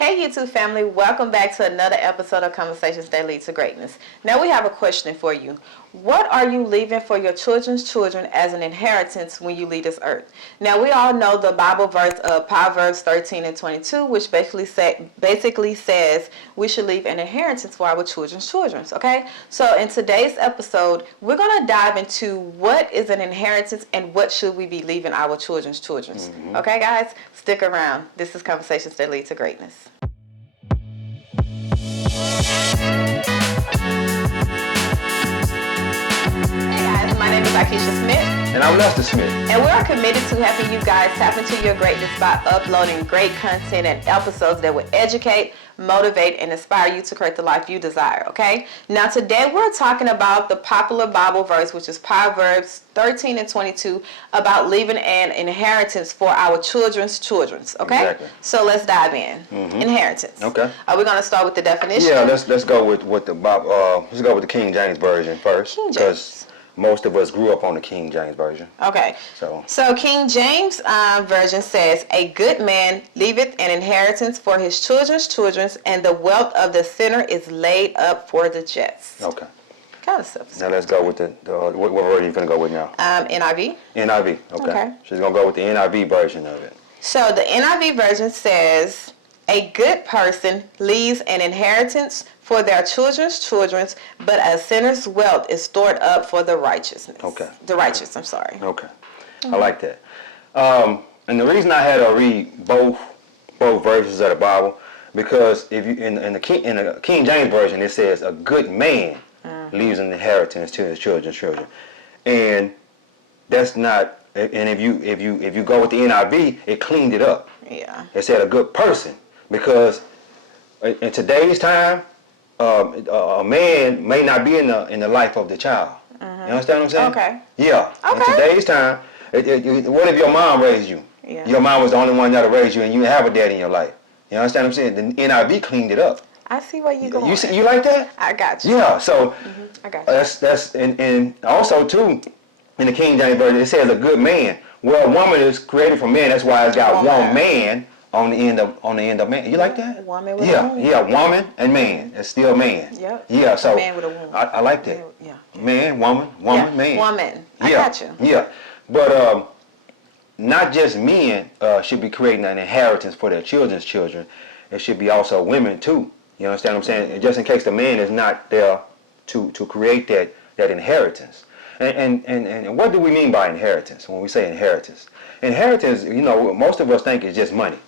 Hey YouTube family, welcome back to another episode of Conversations That Lead to Greatness. Now we have a question for you. What are you leaving for your children's children as an inheritance when you leave this earth? Now we all know the Bible verse of Proverbs 13 and 22, which basically says we should leave an inheritance for our children's children, okay? So in today's episode, we're going to dive into what is an inheritance and what should we be leaving our children's children. Okay guys, stick around. This is Conversations That Lead to Greatness. My name is Akeisha Smith. And I'm Lester Smith. And we are committed to helping you guys tap into your greatness by uploading great content and episodes that will educate, motivate, and inspire you to create the life you desire, okay? Now today we're talking about the popular Bible verse, which is Proverbs 13 and 22, about leaving an inheritance for our children's children, okay? Exactly. So let's dive in. Inheritance. Okay. Are we going to start with the definition? Yeah, let's go with the King James Version first. King James. Because most of us grew up on the King James Version. Okay. So King James Version says, "A good man leaveth an inheritance for his children's children, and the wealth of the sinner is laid up for the just." Okay. Kind of simple. Now let's go with what word are you going to go with now? NIV. NIV. Okay. She's going to go with the NIV version of it. So the NIV version says, "A good person leaves an inheritance for their children's children, but a sinner's wealth is stored up for the righteousness." Okay. The righteous, I'm sorry. Okay. I like that. And the reason I had to read both versions of the Bible, because if you in the King James Version it says a good man leaves an inheritance to his children's children, and that's not. And if you go with the NIV, it cleaned it up. Yeah. It said a good person, because in today's time, a man may not be in the life of the child. You understand what I'm saying? Okay. Yeah. Okay. In today's time, what if your mom raised you? Yeah. Your mom was the only one that raised you, and you didn't have a dad in your life. You understand what I'm saying? The NIV cleaned it up. I see where you're going. You like that? I got you. Yeah. So I got you. that's and also too, in the King James Version it says a good man. Well, a woman is created from man. That's why it's got one man on the end of man. You like that? Woman with a woman. Yeah, woman and man. It's still man. Yep. Yeah, so man with a woman. I like that. Yeah. Man, woman, man. Woman. I got you. Yeah. But not just men should be creating an inheritance for their children's children. It should be also women too. You understand what I'm saying? Just in case the man is not there to create that inheritance. And what do we mean by inheritance when we say inheritance? Inheritance, most of us think it's just money.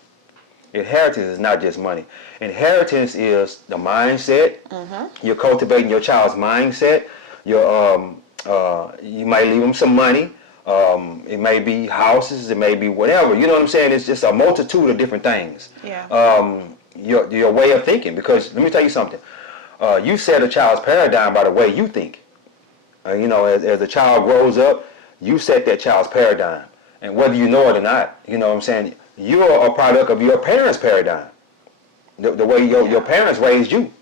Inheritance is not just money. Inheritance is the mindset. You're cultivating your child's mindset. You might leave them some money. It may be houses. It may be whatever. You know what I'm saying? It's just a multitude of different things. Yeah. Your way of thinking. Because let me tell you something. You set a child's paradigm by the way you think. As the child grows up, you set that child's paradigm. And whether you know it or not, you know what I'm saying, you're a product of your parents' paradigm. The way your parents raised you.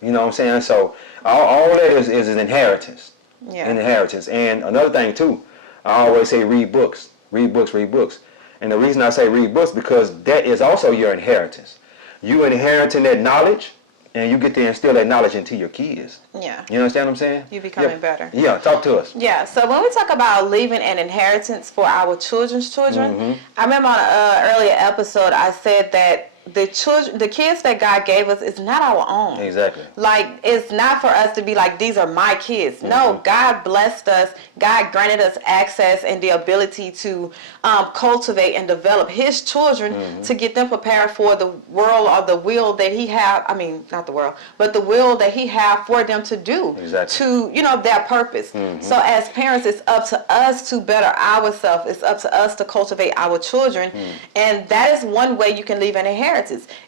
You know what I'm saying? So all that is an inheritance. Yeah. An inheritance. And another thing too, I always say read books. Read books, read books. And the reason I say read books, because that is also your inheritance. You inheriting that knowledge, and you get to instill that knowledge into your kids. Yeah. You understand what I'm saying? You becoming better. Yeah, talk to us. Yeah, so when we talk about leaving an inheritance for our children's children, I remember on an earlier episode I said that the kids that God gave us is not our own. Exactly. Like, it's not for us to be like, these are my kids. No, God blessed us. God granted us access and the ability to cultivate and develop his children to get them prepared for the world, or the will that he have. I mean, not the world, but the will that he have for them to do. Exactly. To, their purpose. So as parents, it's up to us to better ourselves. It's up to us to cultivate our children. And that is one way you can leave an inheritance.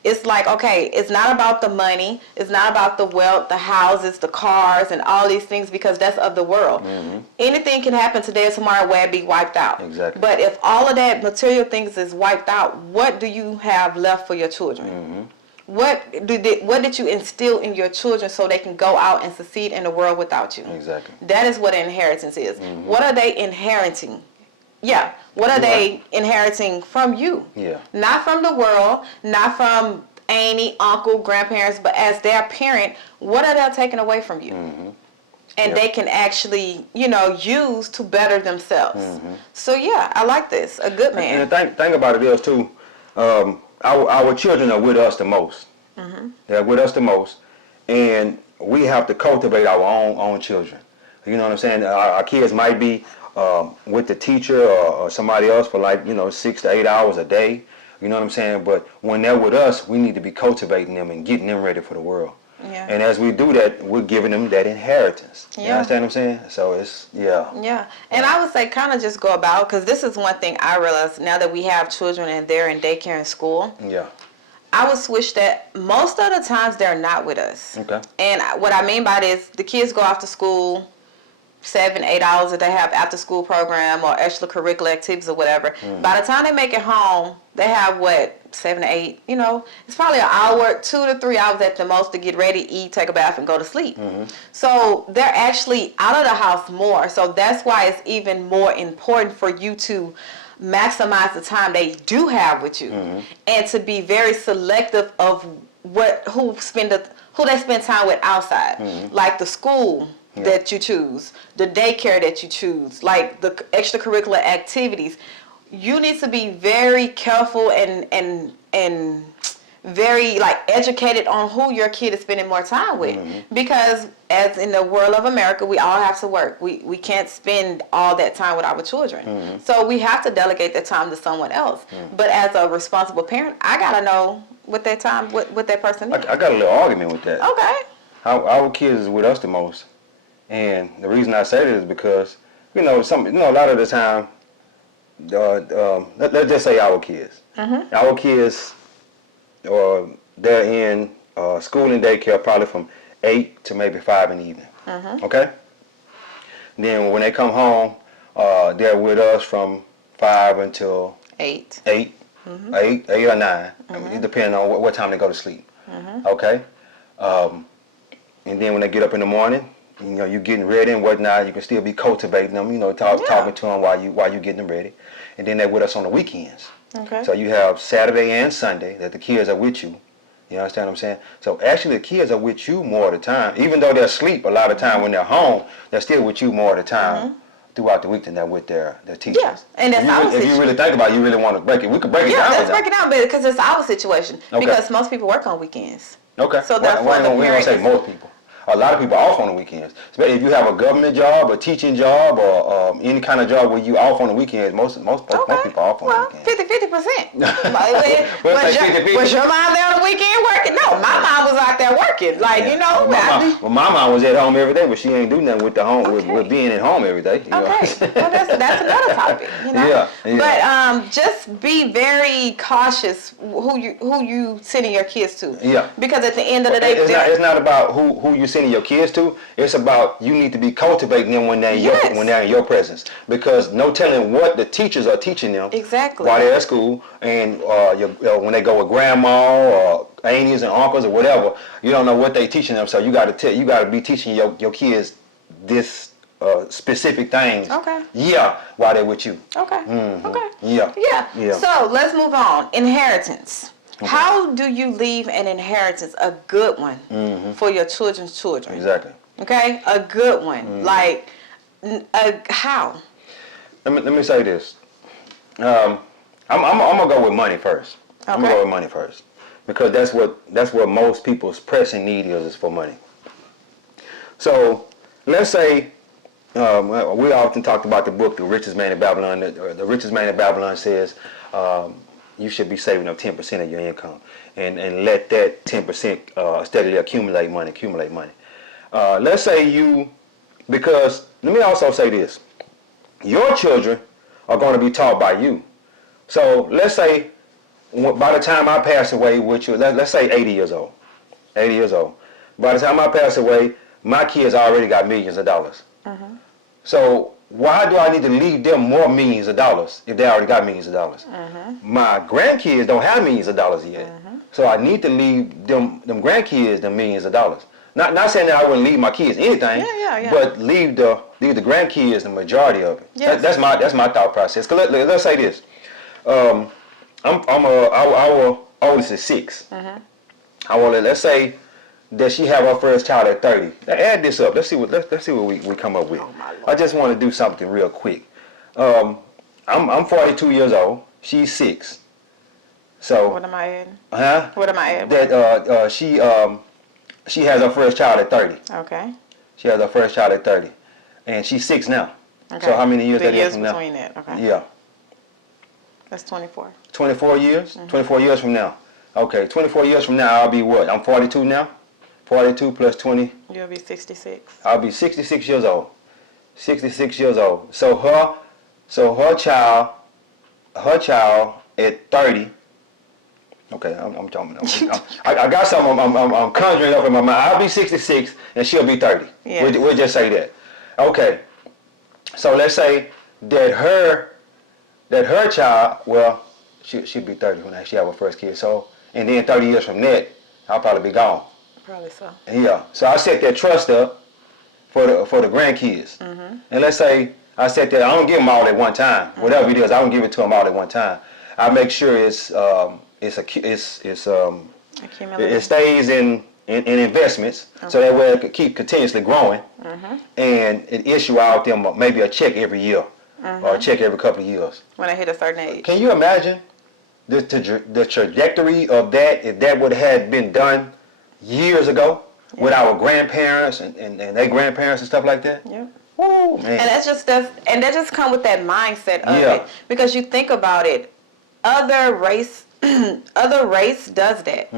It's like, okay, it's not about the money, it's not about the wealth, the houses, the cars, and all these things, because that's of the world. Anything can happen today or tomorrow where it be wiped out. Exactly. But if all of that material things is wiped out, what do you have left for your children? What did you instill in your children so they can go out and succeed in the world without you? Exactly. That is what inheritance is. What are they inheriting? Yeah. What are they inheriting from you? Yeah. Not from the world, not from auntie, uncle, grandparents, but as their parent, what are they taking away from you? And they can actually, use to better themselves. So yeah, I like this. A good man. And the thing about it is too, our children are with us the most. They're with us the most, and we have to cultivate our own children. You know what I'm saying? Our kids might be with the teacher or somebody else for 6 to 8 hours a day. You know what I'm saying? But when they're with us, we need to be cultivating them and getting them ready for the world. Yeah. And as we do that, we're giving them that inheritance. You Yeah. understand what I'm saying? So it's, Yeah. And I would say kind of just go about, because this is one thing I realized now that we have children and they're in daycare and school. Yeah. I would switch that most of the times they're not with us. Okay. And what I mean by this, the kids go off to school 7, 8 hours that they have after school program or extracurricular activities or whatever. By the time they make it home, they have 7 to 8, it's probably an hour, 2 to 3 hours at the most to get ready, eat, take a bath, and go to sleep. So they're actually out of the house more. So that's why it's even more important for you to maximize the time they do have with you, and to be very selective of who they spend time with outside, like the school that you choose, the daycare that you choose, like the extracurricular activities. You need to be very careful and very educated on who your kid is spending more time with, because as in the world of America, we all have to work. We can't spend all that time with our children, so we have to delegate that time to someone else. But as a responsible parent, I gotta know what that time what that person is. I got a little argument with that. Okay. Our kids is with us the most, and the reason I say this is because a lot of the time, let's just say our kids. Our kids, they're in school and daycare probably from 8 to maybe 5 in the evening. Okay. Then when they come home, they're with us from 5 until 8. 8 or 9, depending on what time they go to sleep. Okay. And then when they get up in the morning, you're getting ready and whatnot. You can still be cultivating them, talking to them while you getting them ready. And then they're with us on the weekends. Okay. So you have Saturday and Sunday that the kids are with you. You understand what I'm saying? So actually the kids are with you more of the time. Even though they're asleep a lot of the time when they're home, they're still with you more of the time throughout the week than they're with their teachers. Yeah, and that's if you really think about it, you really want to break it. We could break it down. Yeah, let's break it down, because it's our situation. Okay. Because most people work on weekends. Okay. So therefore, we don't say most people. A lot of people are off on the weekends. Especially if you have a government job, a teaching job, or any kind of job where you off on the weekends, most people are off on the weekends. 50%. Was your mom there on the weekend working? No, my mom was out there working. Well, my mom was at home every day, but she ain't do nothing with the home with being at home every day. Okay, well that's another topic. Yeah. But just be very cautious who you sending your kids to. Yeah. Because at the end of the day, it's not about who you sending your kids to. It's about you need to be cultivating them when they're in your presence, because no telling what the teachers are teaching them exactly while they're at school, and when they go with grandma or aunties and uncles or whatever, you don't know what they teaching them. So you got to be teaching your kids this specific things. Okay. Yeah, while they're with you. Okay. Okay. Yeah. Yeah. So let's move on. Inheritance. Okay. How do you leave an inheritance, a good one, for your children's children? Exactly. Okay, a good one. How? Let me say this. I'm gonna go with money first. Okay. I'm gonna go with money first, because that's what most people's pressing need is for money. So let's say we often talked about the book The Richest Man in Babylon. The Richest Man in Babylon says you should be saving up 10% of your income and let that 10% steadily accumulate money. Let's say because let me also say this: your children are going to be taught by you. So let's say by the time I pass away, which let's say 80 years old. By the time I pass away, my kids already got millions of dollars. So why do I need to leave them more millions of dollars if they already got millions of dollars? My grandkids don't have millions of dollars yet. So I need to leave them grandkids them millions of dollars. Not saying that I wouldn't leave my kids anything, but leave the grandkids the majority of it. Yes. That's my thought process. Cause let's say this. Our oldest is 6. let's say that she have her first child at 30. Now add this up. Let's see what we come up with. Oh, my Lord. I just want to do something real quick. I'm 42 years old. She's 6. So What am I adding? huh? What am I adding? That she has her first child at 30. Okay. She has her first child at 30, and she's 6 now. Okay. So how many years The that is years from now? between that. Okay. Yeah. That's 24. 24 years? 24 years from now. Okay, 24 years from now, I'll be what? I'm 42 now? 42 plus 20. You'll be 66. I'll be 66 years old. 66 years old. So her child at 30. Okay, I'm talking. I got something I'm conjuring up in my mind. I'll be 66 and she'll be 30. Yeah. We'll just say that. Okay. So let's say that her child, well, she'll be 30 when she have her first kid. So, and then 30 years from that, I'll probably be gone. Probably so. Yeah. So I set that trust up for the grandkids. Mm-hmm. And let's say I set that, I don't give them all at one time. Mm-hmm. Whatever it is, I don't give it to them all at one time. I make sure it stays in investments, so that way it could keep continuously growing, and it issue out them maybe a check every year or a check every couple of years. When I hit a certain age. Can you imagine the trajectory of that if that would have been done years ago with our grandparents and their grandparents and stuff like that? Yep. Woo, man. And that just come with that mindset of Yeah. it, because you think about it, other race does that.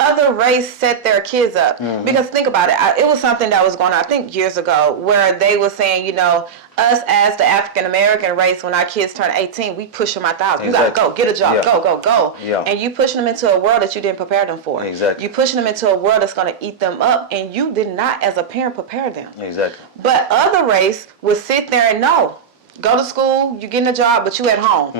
Other race set their kids up, because think about it. It was something that was going on, I think, years ago, where they were saying, you know, us as the African American race, when our kids turn 18, we push them out the house. You gotta go get a job, Yeah. go. Yeah. And you pushing them into a world that you didn't prepare them for. Exactly. You pushing them into a world that's gonna eat them up, and you did not, as a parent, prepare them. Exactly. But other race would sit there and know. Go to school, you getting a job, but you at home.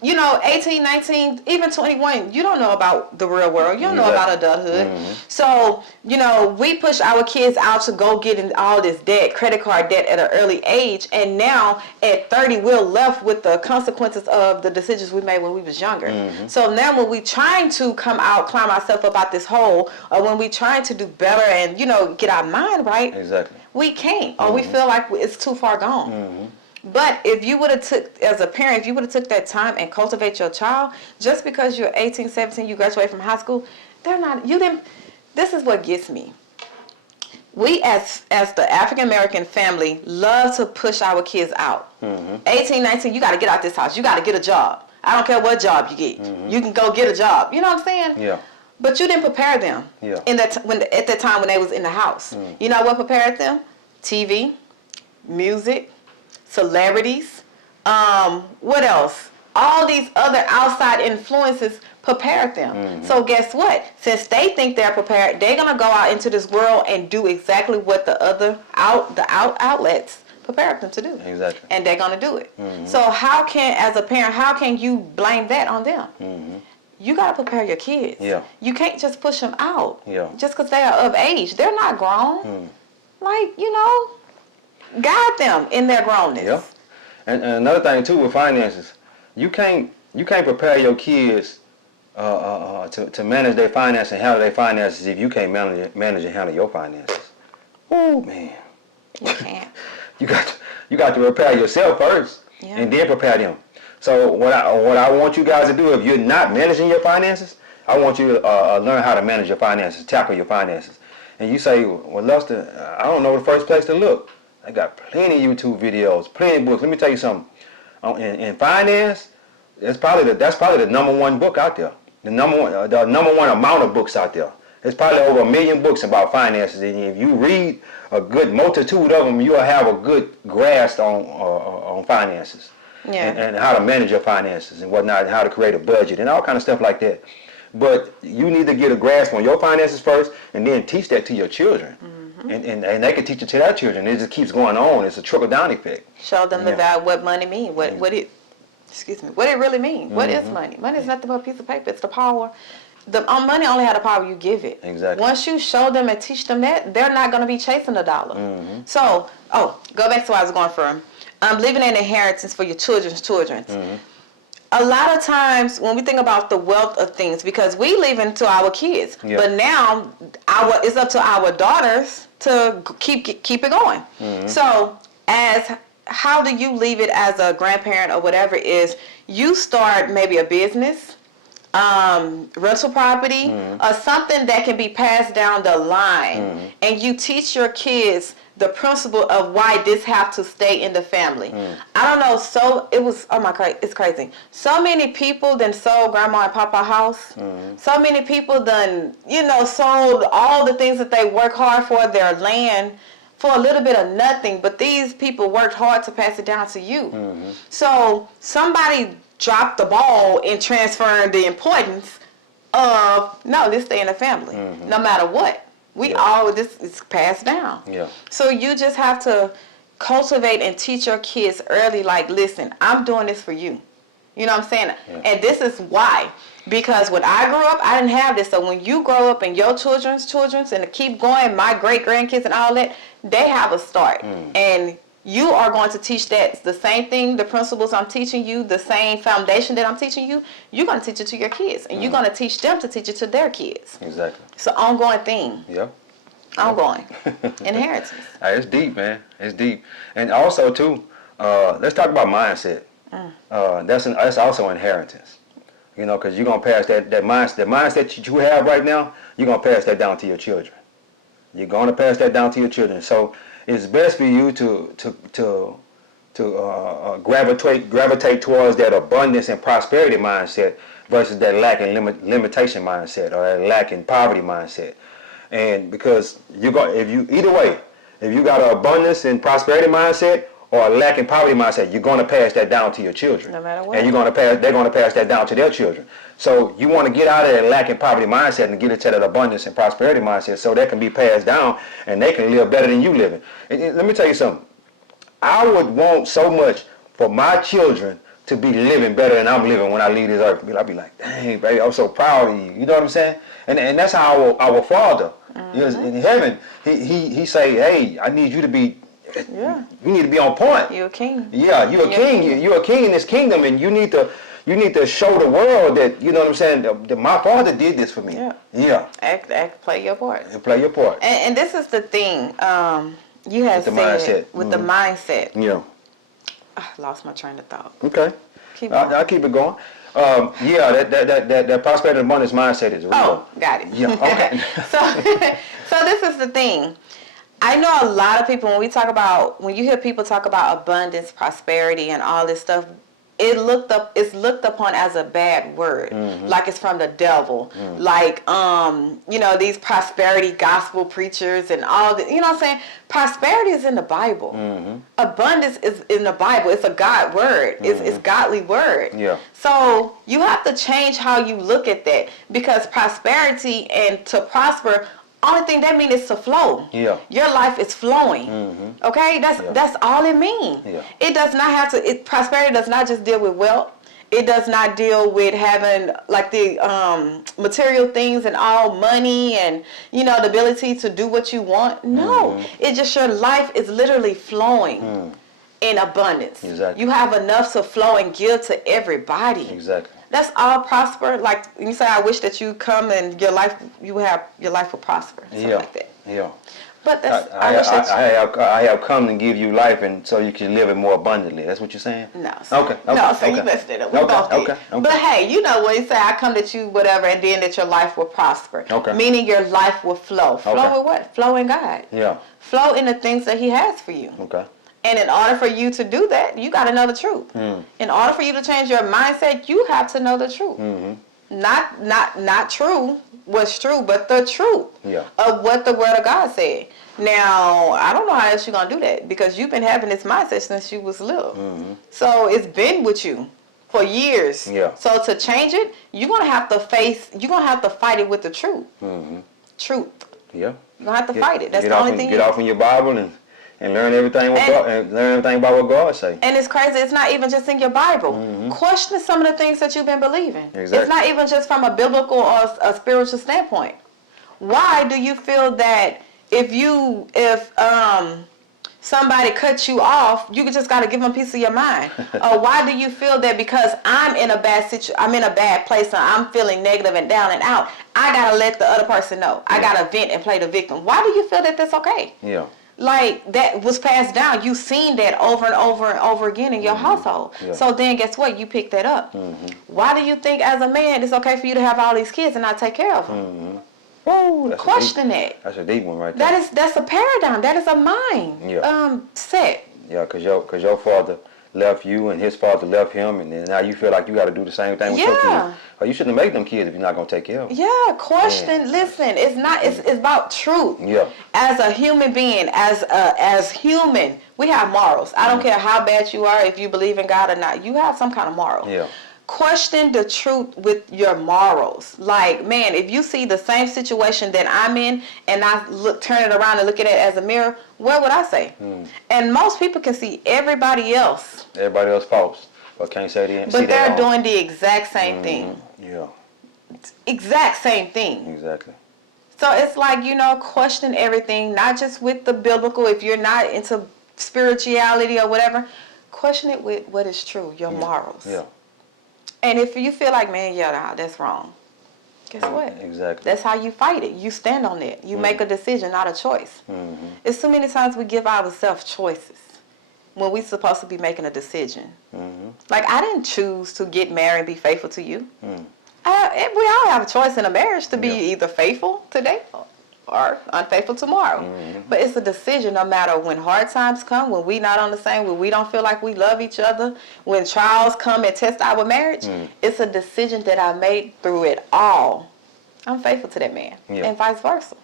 You know, 18, 19, even 21, you don't know about the real world. You don't know about adulthood. So, you know, we push our kids out to go get in all this debt, credit card debt at an early age. And now at 30, we're left with the consequences of the decisions we made when we was younger. So now when we trying to climb ourselves up out this hole, or when we trying to do better and, you know, get our mind right, Exactly. we can't, or we feel like it's too far gone. But if you would have took that time and cultivate your child, just because you're 18, 17, you graduate from high school, this is what gets me. We as the African American family love to push our kids out. 18, 19, you got to get out this house. You got to get a job. I don't care what job you get. You can go get a job. You know what I'm saying? Yeah. But you didn't prepare them Yeah. at that time when they was in the house. You know what prepared them? TV, music, celebrities, what else? All these other outside influences prepared them. So guess what? Since they think they're prepared, they're gonna go out into this world and do exactly what the other outlets prepared them to do. Exactly. And they're gonna do it. So as a parent, how can you blame that on them? You gotta prepare your kids. Yeah. You can't just push them out. Yeah. Just because they are of age, they're not grown. Like, you know, guide them in their grownness. Yeah. And another thing too with finances, you can't prepare your kids to manage their finances and handle their finances if you can't manage and handle your finances. Oh man. You can't. You got to prepare yourself first, and then prepare them. So what I want you guys to do, if you're not managing your finances, I want you to learn how to manage your finances, tackle your finances. And you say, well, Lester, I don't know the first place to look. I got plenty of YouTube videos, plenty of books. Let me tell you something. In finance, that's probably the number one book out there. The number one amount of books out there. There's probably over 1 million books about finances, and if you read a good multitude of them, you'll have a good grasp on finances. Yeah. And how to manage your finances and whatnot, and how to create a budget and all kind of stuff like that. But you need to get a grasp on your finances first, and then teach that to your children. And they can teach it to their children. It just keeps going on. It's a trickle down effect. Show them the value, what money means, what it really means. What is money? Money is nothing but a piece of paper. It's the power. Money only has the power you give it. Exactly. Once you show them and teach them that, they're not going to be chasing the dollar. So, go back to where I was going from. Leaving an inheritance for your children's children. a lot of times when we think about the wealth of things, because we leave it to our kids, Yeah. but now it's up to our daughters to keep it going. So how do you leave it as a grandparent or whatever is you start maybe a business, rental property, or something that can be passed down the line, and you teach your kids the principle of why this have to stay in the family. I don't know. So it was, oh my God, it's crazy. So many people then sold grandma and papa house. So many people done, sold all the things that they work hard for, their land, for a little bit of nothing. But these people worked hard to pass it down to you. So somebody dropped the ball in transferring the importance of, no, this stay in the family, no matter what. This is passed down. Yeah. So you just have to cultivate and teach your kids early, like, listen, I'm doing this for you. You know what I'm saying? Yeah. And this is why. Because when I grew up, I didn't have this. So when you grow up and your children's, and to keep going, my great-grandkids and all that, they have a start. And you are going to teach that the same thing, the principles I'm teaching you, the same foundation that I'm teaching you, you're going to teach it to your kids. And you're going to teach them to teach it to their kids. Exactly. It's an ongoing thing. Yeah. Ongoing. Inheritance. It's deep, man. It's deep. And also, too, let's talk about mindset. That's also inheritance. Because you're going to pass that mindset. The mindset that you have right now, you're going to pass that down to your children. You're going to pass that down to your children. So it's best for you to gravitate towards that abundance and prosperity mindset versus that lack and limitation mindset or that lack and poverty mindset. And because if you got an abundance and prosperity mindset or a lack and poverty mindset, you're going to pass that down to your children. No matter what. And they're going to pass that down to their children. So you want to get out of that lack and poverty mindset and get into that abundance and prosperity mindset so that can be passed down and they can live better than you living. And let me tell you something. I would want so much for my children to be living better than I'm living when I leave this earth. I'd be like, dang, baby, I'm so proud of you. You know what I'm saying? And that's how our Father is in heaven. He say, hey, I need you to be, you need to be on point. You're a king. Yeah, you're a king. You're a king in this kingdom, and you need to show the world that, you know what I'm saying, that my Father did this for me. Yeah. Play your part. And play your part. And this is the thing. You have With the said mindset. with the mindset. Yeah. I lost my train of thought. Okay. Keep going. I'll keep it going. That prosperity and abundance mindset is real. Oh, got it. Yeah. Okay. So this is the thing. I know a lot of people, when you hear people talk about abundance, prosperity, and all this stuff, it's looked upon as a bad word, like it's from the devil, like these prosperity gospel preachers and all that. You know what I'm saying? Prosperity is in the Bible. Abundance is in the Bible. It's a God word. It's godly word. Yeah. So you have to change how you look at that, because prosperity and to prosper, only thing that means is to flow. Yeah. Your life is flowing. Okay? That's all it means. Yeah. It does not have to, prosperity does not just deal with wealth. It does not deal with having like the material things and all money and, the ability to do what you want. No. It's just your life is literally flowing in abundance. Exactly. You have enough to flow and give to everybody. Exactly. That's all prosper. Like when you say, I wish that you come and your life will prosper. Something like that. Yeah. But that's, I have come to give you life, and so you can live it more abundantly. That's what you're saying? No. Okay. You messed it up. We both did. But hey, when you say I come that you whatever, and then that your life will prosper. Okay. Meaning your life will flow. Flow with what? Flow in God. Yeah. Flow in the things that He has for you. Okay. And in order for you to do that, you got to know the truth. In order for you to change your mindset, you have to know the truth. Not true, what's true, but the truth of what the Word of God said. Now, I don't know how else you're going to do that, because you've been having this mindset since you was little. So it's been with you for years. Yeah. So to change it, you're going to have to fight it with the truth. Truth. Yeah. You're going to have to fight it. That's the only thing. Get off in your Bible and learn everything about what God say. And it's crazy. It's not even just in your Bible. Question some of the things that you've been believing. Exactly. It's not even just from a biblical or a spiritual standpoint. Why do you feel that if somebody cut you off, you just got to give them a piece of your mind. Why do you feel that because I'm in a bad place and I'm feeling negative and down and out, I got to let the other person know. I got to vent and play the victim. Why do you feel that that's okay? Yeah. Like, that was passed down. You've seen that over and over and over again in your household. Yeah. So then guess what? You pick that up. Why do you think as a man it's okay for you to have all these kids and not take care of them? Woo, Question that. That's a deep one right there. That's a paradigm. That is a mind set. Yeah, cause your father left you and his father left him, and then now you feel like you got to do the same thing with your kids. Or you shouldn't make them kids if you're not gonna take care of them. Yeah, question. Listen, it's not. It's about truth. Yeah. As a human being, as human, we have morals. I don't care how bad you are, if you believe in God or not. You have some kind of moral. Yeah. Question the truth with your morals. Like, man, if you see the same situation that I'm in and I turn it around and look at it as a mirror, what would I say? And most people can see everybody else. Everybody else false, but can't say they. But they're doing the exact same thing. Yeah. Exact same thing. Exactly. So it's like, question everything, not just with the biblical. If you're not into spirituality or whatever, question it with what is true, your morals. Yeah. And if you feel like, man, that's wrong, guess what? Exactly. That's how you fight it. You stand on it. You make a decision, not a choice. It's so many times we give ourselves choices when we're supposed to be making a decision. Like, I didn't choose to get married and be faithful to you. We all have a choice in a marriage to be either faithful today or unfaithful tomorrow. But it's a decision no matter when hard times come, when we not on the same, when we don't feel like we love each other, when trials come and test our marriage, it's a decision that I made through it all. I'm faithful to that man and vice versa.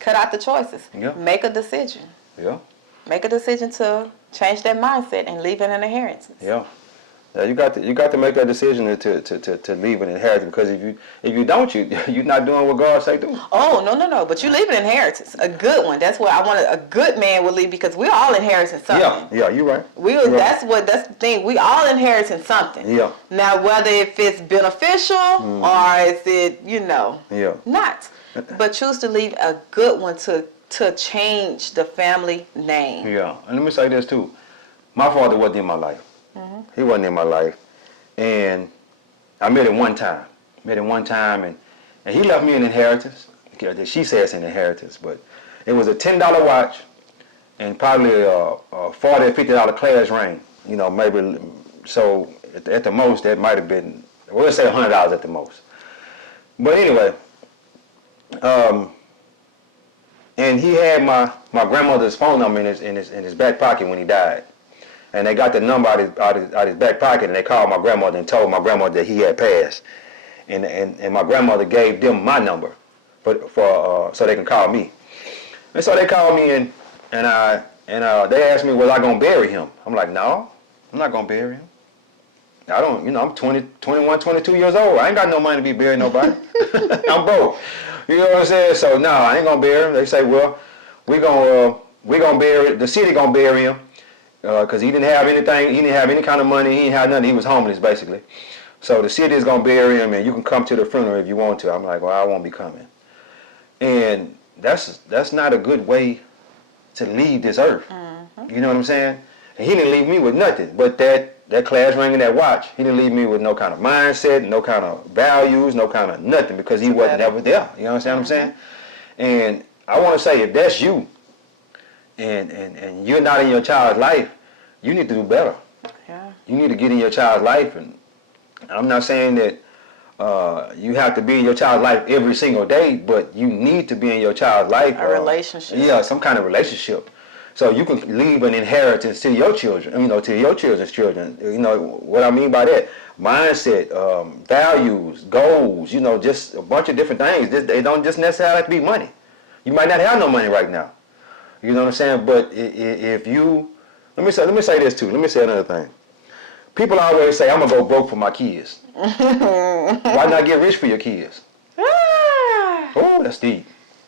Cut out the choices. Make a decision. Yeah. Make a decision to change that mindset and leave an inheritance. Yeah. Yeah, you got to make that decision to leave an inheritance, because if you don't, you're not doing what God say do. Oh, no. But you leave an inheritance, a good one. That's what I want. A good man will leave, because we're all inheriting something. Yeah, you're right. That's the thing. We all inheriting something. Yeah. Now, whether if it's beneficial or is it, not. But choose to leave a good one to change the family name. Yeah, and let me say this too. My father wasn't in my life. He wasn't in my life, and I met him one time. And he left me an inheritance. She says an inheritance, but it was a $10 watch and probably a $40 or $50 class ring. Maybe, so at the most that might have been, we'll say $100 at the most. But anyway, and he had my grandmother's phone number in his back pocket when he died. And they got the number out his back pocket, and they called my grandmother and told my grandmother that he had passed. And my grandmother gave them my number for so they can call me. And so they called me and they asked me, was I gonna bury him? I'm like, no, I'm not gonna bury him. I don't, I'm 20, 21, 22 years old. I ain't got no money to be burying nobody. I'm broke. You know what I'm saying? So no, I ain't gonna bury him. They say, well, we gonna bury, the city gonna bury him. Because he didn't have anything, he didn't have any kind of money, he didn't have nothing, he was homeless basically. So the city is going to bury him, and you can come to the funeral if you want to. I'm like, well, I won't be coming. And that's not a good way to leave this earth. You know what I'm saying? And he didn't leave me with nothing but that class ring and that watch. He didn't leave me with no kind of mindset, no kind of values, no kind of nothing, because he wasn't ever there. You understand what I'm saying? And I want to say, if that's you, and you're not in your child's life, you need to do better. Yeah. You need to get in your child's life, and I'm not saying that you have to be in your child's life every single day, but you need to be in your child's life. A relationship. Yeah, some kind of relationship. So you can leave an inheritance to your children, to your children's children. What I mean by that? Mindset, values, goals, just a bunch of different things. They don't just necessarily have to be money. You might not have no money right now. You know what I'm saying? But if you, let me say this too. Let me say another thing. People always say, I'm going to go broke for my kids. Why not get rich for your kids? Oh, that's deep.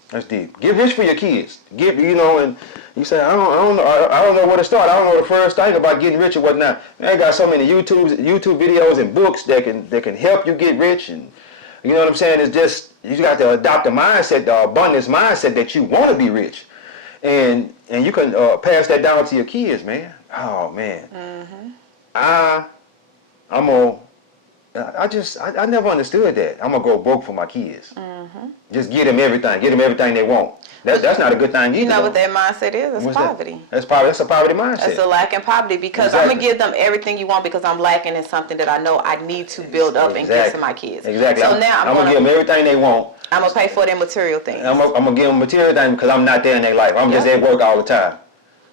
That's deep. Get rich for your kids. And you say, I don't know where to start. I don't know the first thing about getting rich or whatnot. They got so many YouTube videos and books that can help you get rich. And you know what I'm saying? It's just, you got to adopt the mindset, the abundance mindset that you want to be rich. and you can pass that down to your kids, man. Oh man, I'm gonna. I never understood that. I'm gonna go broke for my kids. Just give them everything they want. That's not a good thing either. You know though. what that mindset is? It's What's that? poverty. That's a poverty mindset. It's a lack in poverty because Exactly. I'm gonna give them everything you want because I'm lacking in something that I know I need to build up and give to my kids. Exactly. So now I'm gonna give them everything they want. I'm gonna pay for their material things. I'm gonna give them material things because I'm not there in their life. I'm just at work all the time.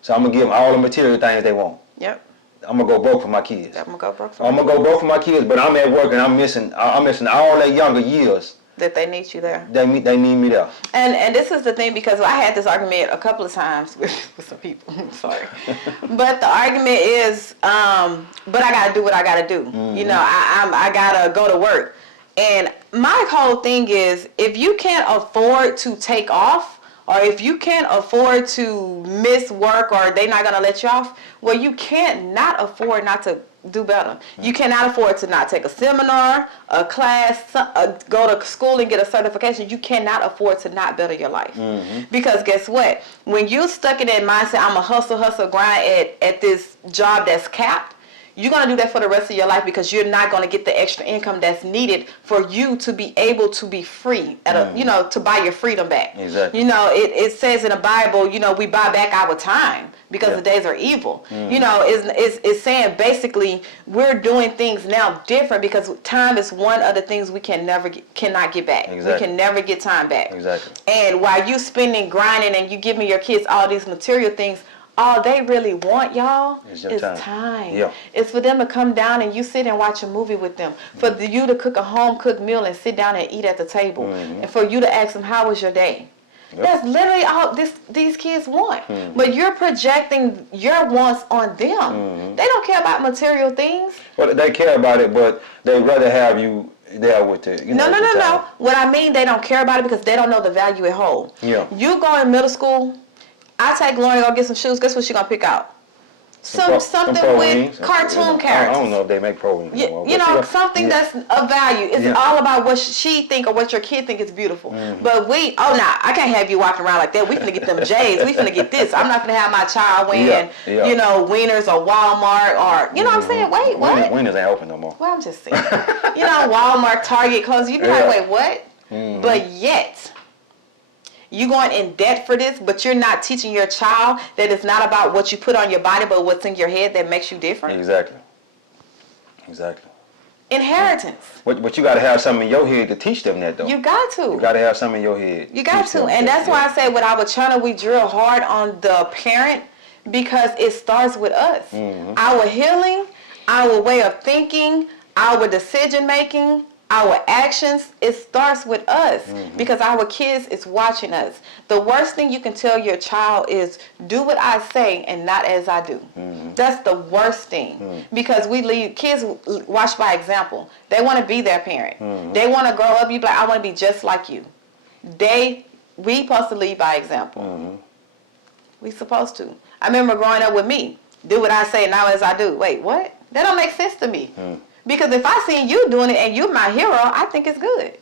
So I'm gonna give them all the material things they want. Yep. I'm gonna go broke for my kids. I'm gonna go broke for I'm gonna go broke for my kids, but I'm at work and I'm missing all their younger years. that they need you there. They need me there. And this is the thing because I had this argument a couple of times with some people. Sorry, but the argument is, but I gotta do what I gotta do. You know, I gotta go to work, and my whole thing is if you can't afford to take off. Or if you can't afford to miss work or they're not going to let you off, well, you can't not afford not to do better. You cannot afford to not take a seminar, a class, go to school and get a certification. You cannot afford to not better your life. Because guess what? When you're stuck in that mindset, I'm a hustle, grind at this job that's capped, you're going to do that for the rest of your life because you're not going to get the extra income that's needed for you to be able to be free, to buy your freedom back. Exactly. You know, it says in the Bible, you know, we buy back our time because the days are evil. You know, it's saying basically we're doing things now different because time is one of the things we cannot get back. Exactly. We can never get time back. Exactly. And while you spending, grinding, and you giving your kids all these material things, all they really want, y'all, is time. Yeah. It's for them to come down and you sit and watch a movie with them. For you to cook a home-cooked meal and sit down and eat at the table. And for you to ask them, how was your day? Yep. That's literally all these kids want. But you're projecting your wants on them. They don't care about material things. Well, they care about it, but they'd rather have you there with it. No. What I mean, they don't care about it because they don't know the value it holds. Yeah. You go in middle school, I take Lauren to go get some shoes. Guess what she gonna pick out? Something with cartoon characters. I don't know if they make pro wings anymore. You know, something that's of value. It's all about what she think or what your kid think is beautiful. But I can't have you walking around like that. We finna get them J's. We finna get this. I'm not finna have my child wearing, you know, Wieners or Walmart or, you know what I'm saying? Wait, what? Wieners ain't open no more. Well, I'm just saying. You know, Walmart, Target, clothes. You be like, wait, what? But yet, you going in debt for this, but you're not teaching your child that it's not about what you put on your body, but what's in your head that makes you different. Exactly. Inheritance. But you got to have something in your head to teach them that, though. You got to. You got to have something in your head. You got to. And that's why I say with our channel, we drill hard on the parent because it starts with us. Our healing, our way of thinking, our decision making, our actions, it starts with us because our kids is watching us. The worst thing you can tell your child is do what I say and not as I do. That's the worst thing because kids watch by example. They want to be their parent. They want to grow up. You be like, I want to be just like you. We supposed to lead by example. We supposed to. I remember growing up with me. Do what I say now as I do. Wait, what? That don't make sense to me. Because if I seen you doing it and you're my hero, I think it's good.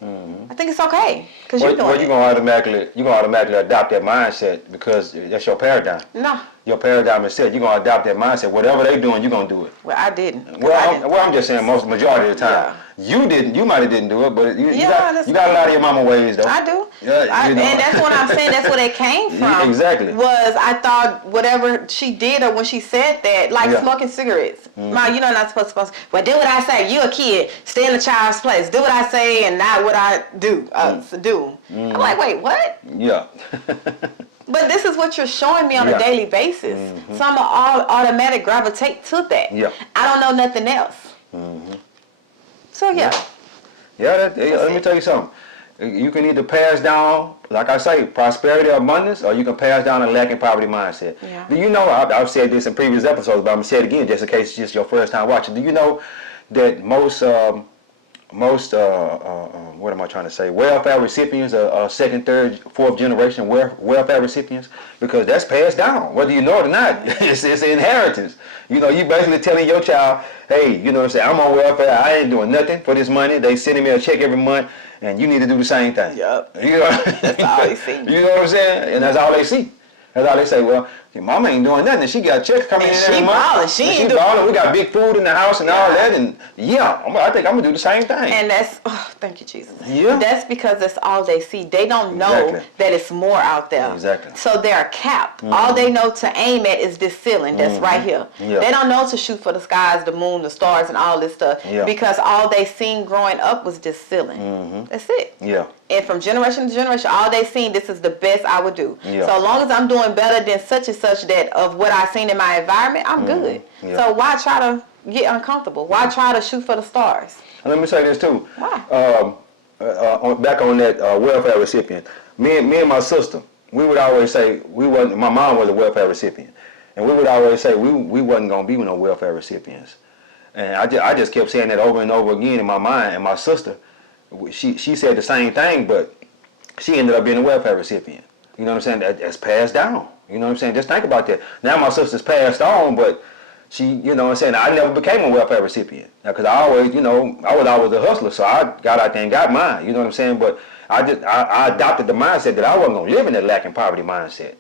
I think it's okay because you're doing it. You're gonna automatically adopt that mindset because that's your paradigm. No. Your paradigm is set. You're gonna adopt that mindset. Whatever they doing, you're gonna do it. Well, I didn't. I'm just saying majority of the time. You didn't. You might have didn't do it, but you got a lot of your mama ways though. I do. Yeah, and that's what I'm saying. That's where it came from. Yeah, exactly. Was I thought whatever she did or when she said that, like smoking cigarettes. Ma, you're not supposed to. Well, do what I say. You a kid. Stay in the child's place. Do what I say and not what I do. I'm like, wait, what? Yeah. But this is what you're showing me on a daily basis. So I'm all automatic gravitate to that. Yeah. I don't know nothing else. So Yeah, let me tell you something. You can either pass down, like I say, prosperity or abundance, or you can pass down a lack and poverty mindset. Yeah. Do you know, I've said this in previous episodes, but I'm going to say it again just in case it's just your first time watching. Do you know that most what am I trying to say? Welfare recipients are second, third, fourth generation welfare recipients because that's passed down, whether you know it or not. It's an inheritance. You know, you basically telling your child, hey, you know what I'm saying, I'm on welfare, I ain't doing nothing for this money. They sending me a check every month, and you need to do the same thing. Yep. You know, That's all they see. You know what I'm saying? And that's all they see. That's how they say, well, your mama ain't doing nothing. She got checks coming And in she every month. ballin'. She ain't doing- ballin'. We got big food in the house and all that. And I think I'm going to do the same thing. And that's, thank you, Jesus. Yeah. That's because that's all they see. They don't know Exactly. that it's more out there. Exactly. So they're capped. All they know to aim at is this ceiling that's right here. Yeah. They don't know to shoot for the skies, the moon, the stars, and all this stuff. Yeah. Because all they seen growing up was this ceiling. That's it. Yeah. And from generation to generation, all they seen, this is the best I would do. Yeah. So as long as I'm doing better than such and such that of what I seen in my environment, I'm good. Yeah. So why try to get uncomfortable? Why try to shoot for the stars? And let me say this too. Why? Back on that welfare recipient, me and my sister, we would always say my mom was a welfare recipient, and we would always say we wasn't gonna be no welfare recipients. And I just kept saying that over and over again in my mind. And my sister, she said the same thing, but she ended up being a welfare recipient. You know what I'm saying? That's passed down. You know what I'm saying? Just think about that. Now my sister's passed on, but she, you know what I'm saying? I never became a welfare recipient. Because I always, I was always a hustler, so I got out there and got mine. You know what I'm saying? But I adopted the mindset that I wasn't going to live in that lack and poverty mindset.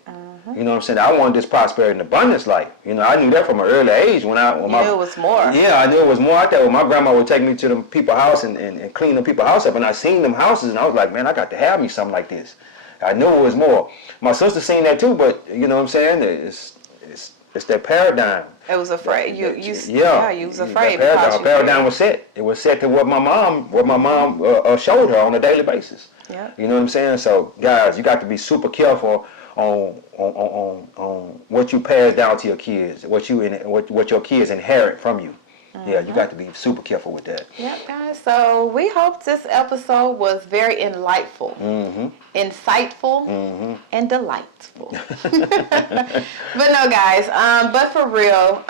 You know what I'm saying? I wanted this prosperity and abundance life. I knew that from an early age when You knew it was more. Yeah, I knew it was more out there. When my grandma would take me to the people's house and clean them people's house up, and I seen them houses, and I was like, man, I got to have me something like this. I knew it was more. My sister seen that too, but you know what I'm saying? It's that paradigm. It was afraid. You was afraid That because paradigm, paradigm was set. It was set to what my mom showed her on a daily basis. Yeah. You know what I'm saying? So guys, you got to be super careful on what you pass down to your kids, what your kids inherit from you. Yeah, you got to be super careful with that. Yep, guys. So we hope this episode was very enlightful, insightful, and delightful. But no, guys. But for real,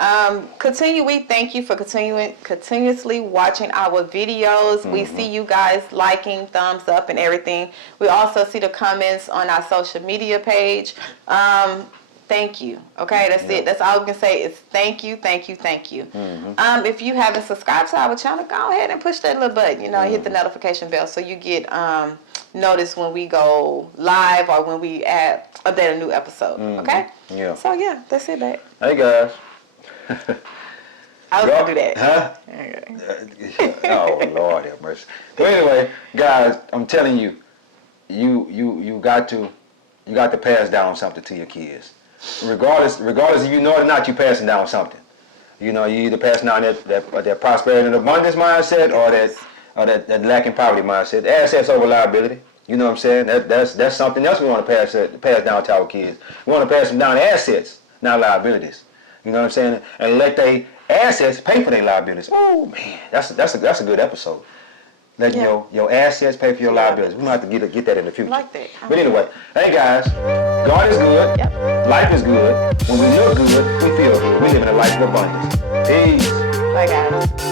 we thank you for continuously watching our videos. We see you guys liking, thumbs up, and everything. We also see the comments on our social media page. Thank you. Okay, that's it. That's all we can say is thank you, thank you, thank you. If you haven't subscribed to our channel, go ahead and push that little button. Hit the notification bell so you get notice when we go live or when we update a new episode. Okay. Yeah. So yeah, that's it, babe. Hey guys. I was gonna do that. Huh? Okay. Oh Lord have mercy. But anyway, guys, I'm telling you, you got to pass down something to your kids. Regardless if you know it or not, you're passing down something. You're either passing down that prosperity and abundance mindset or that lack and poverty mindset. Assets over liability. You know what I'm saying? That's something else we want to pass down to our kids. We want to pass them down assets, not liabilities. You know what I'm saying? And let they assets pay for their liabilities. Oh man, that's a good episode. Let your assets pay for your liabilities. We're going to have to get that in the future. Like that. But anyway, hey guys, God is good. Yep. Life is good. When we look good, we feel good. We live in a life of abundance. Peace. Bye, guys.